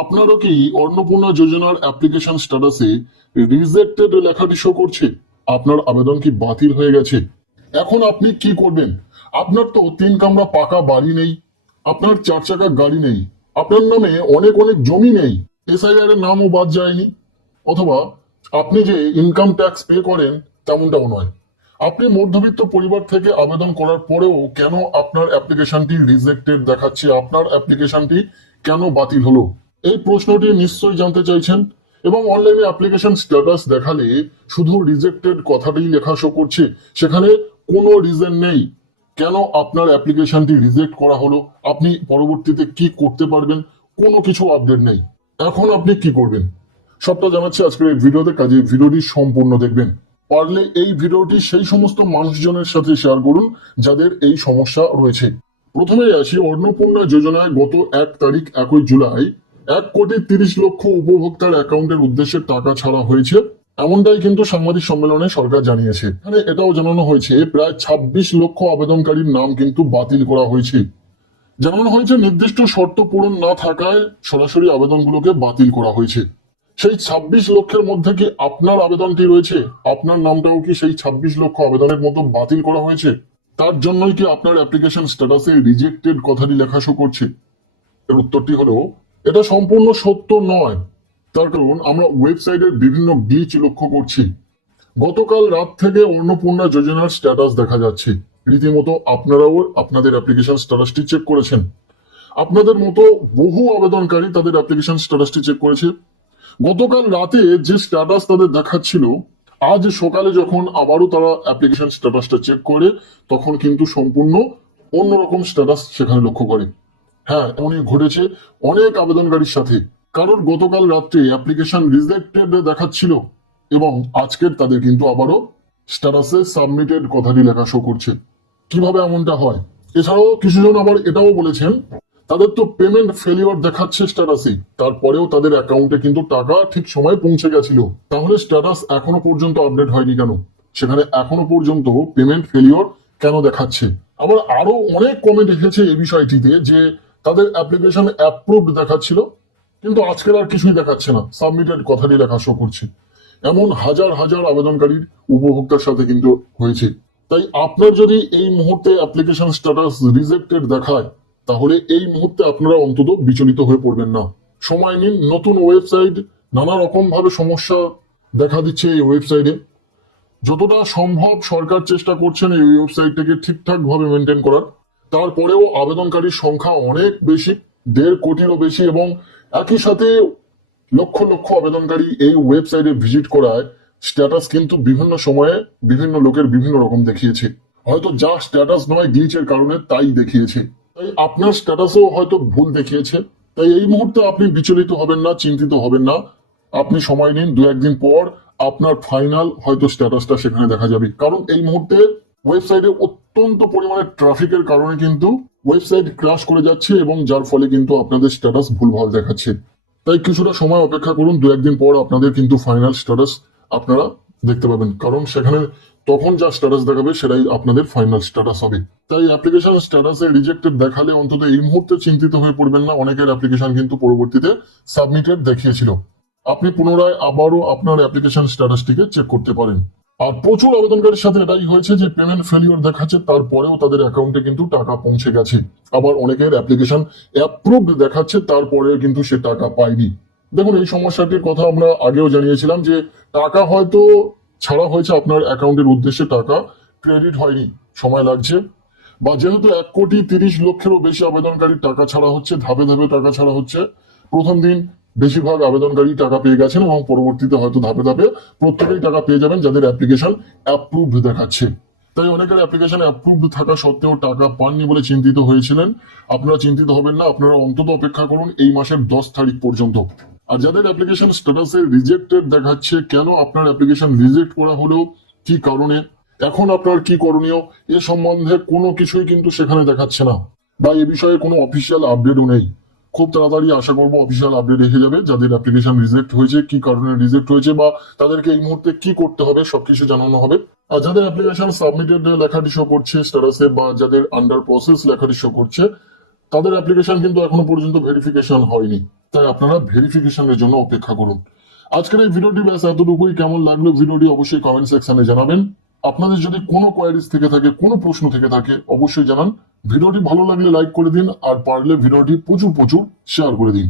আপনারও কি অন্নপূর্ণা যোজনার অ্যাপ্লিকেশন স্ট্যাটাসে রিজেক্টেড লেখাটি শো করছে? আপনার আবেদন কি বাতিল হয়ে গেছে? এখন আপনি কি করবেন? আপনার তো 3 কামরা পাকা বাড়ি নেই, আপনার 4 চাকা গাড়ি নেই, আপনার নামে অনেক অনেক জমি নেই, এসআইআর এর নামও বাদ যায়নি, অথবা আপনি যে ইনকাম ট্যাক্স পে করেন তেমনটাও নয়। আপনি মধ্যবিত্ত পরিবার থেকে আবেদন করার পরেও কেন আপনার অ্যাপ্লিকেশনটি রিজেক্টেড দেখাচ্ছে? আপনার অ্যাপ্লিকেশনটি কেন বাতিল হলো? এই প্রশ্নটি নিশ্চয়ই জানতে চাইছেন। এবং অনলাইনে অ্যাপ্লিকেশন স্ট্যাটাস দেখালে শুধু রিজেক্টেড কথাটাই লেখা শো করছে, সেখানে কোনো রিজন নেই কেন আপনার অ্যাপ্লিকেশনটি রিজেক্ট করা হলো, আপনি পরবর্তীতে কি করতে পারবেন, কোনো কিছু আপডেট নেই। এখন আপনি কি করবেন সবটা জানাচ্ছি আজকের এই ভিডিওতে, কাজে ভিডিওটি সম্পূর্ণ দেখবেন। পারলে এই ভিডিওটি সেই সমস্ত মানুষজনের সাথে শেয়ার করুন যাদের এই সমস্যা রয়েছে। প্রথমেই আসি অন্নপূর্ণা যোজনায় গত 1 তারিখ 1 জুলাই 1,30,00,000 উপভোক্তার অ্যাকাউন্টের উদ্দেশ্যে টাকা ছাড়া হয়েছে, এমনটাই কিন্তু সাংবাদিক সম্মেলনে সরকার জানিয়েছে। এখানে এটাও জানানো হয়েছে প্রায় 26 লক্ষ আবেদনকারীর নাম কিন্তু বাতিল করা হয়েছে। জানানো হয়েছে নির্দিষ্ট শর্ত পূরণ না থাকায় সরাসরি আবেদনগুলোকে বাতিল করা হয়েছে। সেই 26 লক্ষের মধ্যে কি আপনার আবেদনটি রয়েছে? আপনার নামটাও কি সেই 26 লক্ষ আবেদনের মতো বাতিল করা হয়েছে? তার জন্যই কি আপনার অ্যাপ্লিকেশন স্ট্যাটাসে রিজেক্টেড কথাটি লেখা শো করছে? এর উত্তরটি হলো এটা সম্পূর্ণ সত্য নয়। তার কারণ আমরা ওয়েবসাইটের বিভিন্ন গ্লিচ লক্ষ্য করছি। গতকাল রাত থেকে অন্নপূর্ণা যোজনার স্ট্যাটাস দেখা যাচ্ছে, রীতিমতো আপনারাও আপনাদের অ্যাপ্লিকেশন স্ট্যাটাসটি চেক করেছেন। আপনাদের মতো বহু আবেদনকারী তাদের অ্যাপ্লিকেশন স্ট্যাটাসটি চেক করেছে। গতকাল রাতে যে স্ট্যাটাস তাদের দেখাচ্ছিল, আজ সকালে যখন আবারও তারা অ্যাপ্লিকেশন স্ট্যাটাসটা চেক করে, তখন কিন্তু সম্পূর্ণ অন্যরকম স্ট্যাটাস সেখানে লক্ষ্য করে। হ্যাঁ, এমনই ঘটেছে অনেক আবেদনকারীর সাথে। কারোর গতকাল রাত্রে অ্যাপ্লিকেশন রিজেক্টেড দেখাচ্ছিল এবং আজকের তাদের কিন্তু আবারও স্ট্যাটাসে সাবমিটেড কথাটি লেখা শো করছে। কিভাবে এমনটা হয়? এছাড়াও কিছুজন আবার এটাও বলেছেন তাদের তো পেমেন্ট ফেলিওর দেখাচ্ছে স্ট্যাটাসে, তারপরেও তাদের অ্যাকাউন্টে কিন্তু টাকা ঠিক সময় পৌঁছে গেছিল। তাহলে স্ট্যাটাস এখনো পর্যন্ত আপডেট হয়নি কেন? সেখানে এখনো পর্যন্ত পেমেন্ট ফেলিওর কেন দেখাচ্ছে? আবার আরো অনেক কমেন্ট এসেছে এই বিষয়টিতে যে তাদের অ্যাপ্লিকেশন অ্যাপ্রুভড দেখাচ্ছিল, কিন্তু আজকের আর কিছুই দেখাচ্ছে না, সাবমিটেড কথাটি লেখা শো করছে। এমন হাজার হাজার আবেদনকারীর উপভোক্তার সাথে কিন্তু হয়েছে। তাই আপনার যদি এই মুহূর্তে অ্যাপ্লিকেশন স্ট্যাটাস রিজেক্টেড দেখায়, তাহলে এই মুহূর্তে আপনারা অন্তত বিচলিত হয়ে পড়বেন না। সময় নিন, নতুন ওয়েবসাইট, নানা রকম ভাবে সমস্যা দেখা দিচ্ছে এই ওয়েবসাইটে। যতটা সম্ভব সরকার চেষ্টা করছেন এই ওয়েবসাইটটাকে ঠিকঠাক ভাবে মেনটেন করার। তারপরেও আবেদনকারীর সংখ্যা অনেক বেশি, 1.5 কোটিরও বেশি, এবং একই সাথে লক্ষ লক্ষ আবেদনকারী এই ওয়েবসাইটে ভিজিট করায় স্ট্যাটাস কিন্তু বিভিন্ন সময়ে বিভিন্ন লোকের বিভিন্ন রকম দেখিয়েছে। হয়তো যা স্ট্যাটাস নয়, গ্লিচের কারণে তাই দেখিয়েছে। তাই আপনার স্ট্যাটাসও হয়তো ভুল দেখিয়েছে। তাই এই মুহূর্তে আপনি বিচলিত হবেন না, চিন্তিত হবেন না। আপনি সময় নিন, 2-1 দিন পর আপনার ফাইনাল হয়তো স্ট্যাটাসটা সেখানে দেখা যাবে। কারণ এই মুহূর্তে ওয়েবসাইটে অত্যন্ত পরিমাণে ট্রাফিকের কারণে কিন্তু ওয়েবসাইট ক্র্যাশ করে যাচ্ছে এবং যার ফলে কিন্তু আপনাদের স্ট্যাটাস ভুলভাল দেখাচ্ছে। তাই কিছুটা সময় অপেক্ষা করুন, 2-1 দিন পর আপনাদের কিন্তু ফাইনাল স্ট্যাটাস আপনারা দেখতে পাবেন। কারণ সেখানে তখন যা স্ট্যাটাস দেখাবে সেটাই আপনাদের ফাইনাল স্ট্যাটাস হবে। তাই অ্যাপ্লিকেশন স্ট্যাটাসে রিজেক্টেড দেখালে অন্তত এই মুহূর্তে চিন্তিত হয়ে পড়বেন না। অনেকের অ্যাপ্লিকেশন কিন্তু পরবর্তীতে সাবমিটেড দেখিয়েছিল। আপনি পুনরায় আবারও আপনার অ্যাপ্লিকেশন স্ট্যাটাসটিকে চেক করতে পারেন। আর প্রচুর আবেদনকারীর সাথে এটাই হয়েছে যে পেমেন্ট ফেলিওর দেখাচ্ছে, তারপরেও তাদের অ্যাকাউন্টে কিন্তু টাকা পৌঁছে গেছে। আবার অনেকের অ্যাপ্লিকেশন অ্যাপ্রুভড দেখাচ্ছে, তারপরেও কিন্তু সে টাকা পায়নি। দেখুন, এই সমস্যাটির কথা আমরা আগেও জানিয়েছিলাম যে টাকা হয়তো ছাড়া হয়েছে, আপনার অ্যাকাউন্টের উদ্দেশ্যে টাকা ক্রেডিট হয়নি, সময় লাগছে। বা যেহেতু 1,30,00,000-এরও বেশি আবেদনকারী টাকা ছাড়া হচ্ছে, ধাপে ধাপে টাকা ছাড়া হচ্ছে। প্রথম দিন বেশিরভাগ আবেদনকারী টাকা পেয়ে গেছেন এবং পরবর্তীতে হয়তো ধাপে ধাপে প্রত্যেকেই টাকা পেয়ে যাবেন যাদের অ্যাপ্লিকেশন অ্যাপ্রুভড দেখাচ্ছে। তাই অনেকের অ্যাপ্লিকেশন অ্যাপ্রুভড থাকা সত্ত্বেও টাকা পাননি বলে চিন্তিত হয়েছিলেন। আপনারা চিন্তিত হবেন না, আপনারা অন্তত অপেক্ষা করুন এই মাসের 10 তারিখ পর্যন্ত। আর যাদের অ্যাপ্লিকেশন স্ট্যাটাসে রিজেক্টেড দেখাচ্ছে, কেন আপনার অ্যাপ্লিকেশন রিজেক্ট করা হলো, কি কারণে, এখন আপনার কি করণীয়, এ সম্বন্ধে কোনো কিছুই কিন্তু সেখানে দেখাচ্ছে না, বা এ বিষয়ে কোনো অফিসিয়াল আপডেটও নেই। খুব তাড়াতাড়ি আশা করবো অফিসিয়াল আপডেট এসে যাবে যাদের অ্যাপ্লিকেশন রিজেক্ট হয়েছে, কি কারণে রিজেক্ট হয়েছে, বা তাদেরকে এই মুহূর্তে কি করতে হবে সবকিছু জানানো হবে। আর যাদের অ্যাপ্লিকেশন সাবমিটেড লেখাটি শো করছে স্ট্যাটাসে, বা যাদের আন্ডার প্রসেস লেখাটি শো করছে, তাদের অ্যাপ্লিকেশন কিন্তু এখনো পর্যন্ত ভেরিফিকেশন হয়নি, তাই আপনারা ভেরিফিকেশনের জন্য অপেক্ষা করুন। আজকের এই ভিডিওটি ব্যাস এতটুকুই। কেমন লাগলো ভিডিওটি অবশ্যই কমেন্ট সেকশনে জানাবেন। আপনাদের যদি কোনো কোয়ারিজ থেকে থাকে, কোনো প্রশ্ন থেকে থাকে, অবশ্যই জানান। ভিডিওটি ভালো লাগলে লাইক করে দিন, আর পারলে ভিডিওটি প্রচুর শেয়ার করে দিন।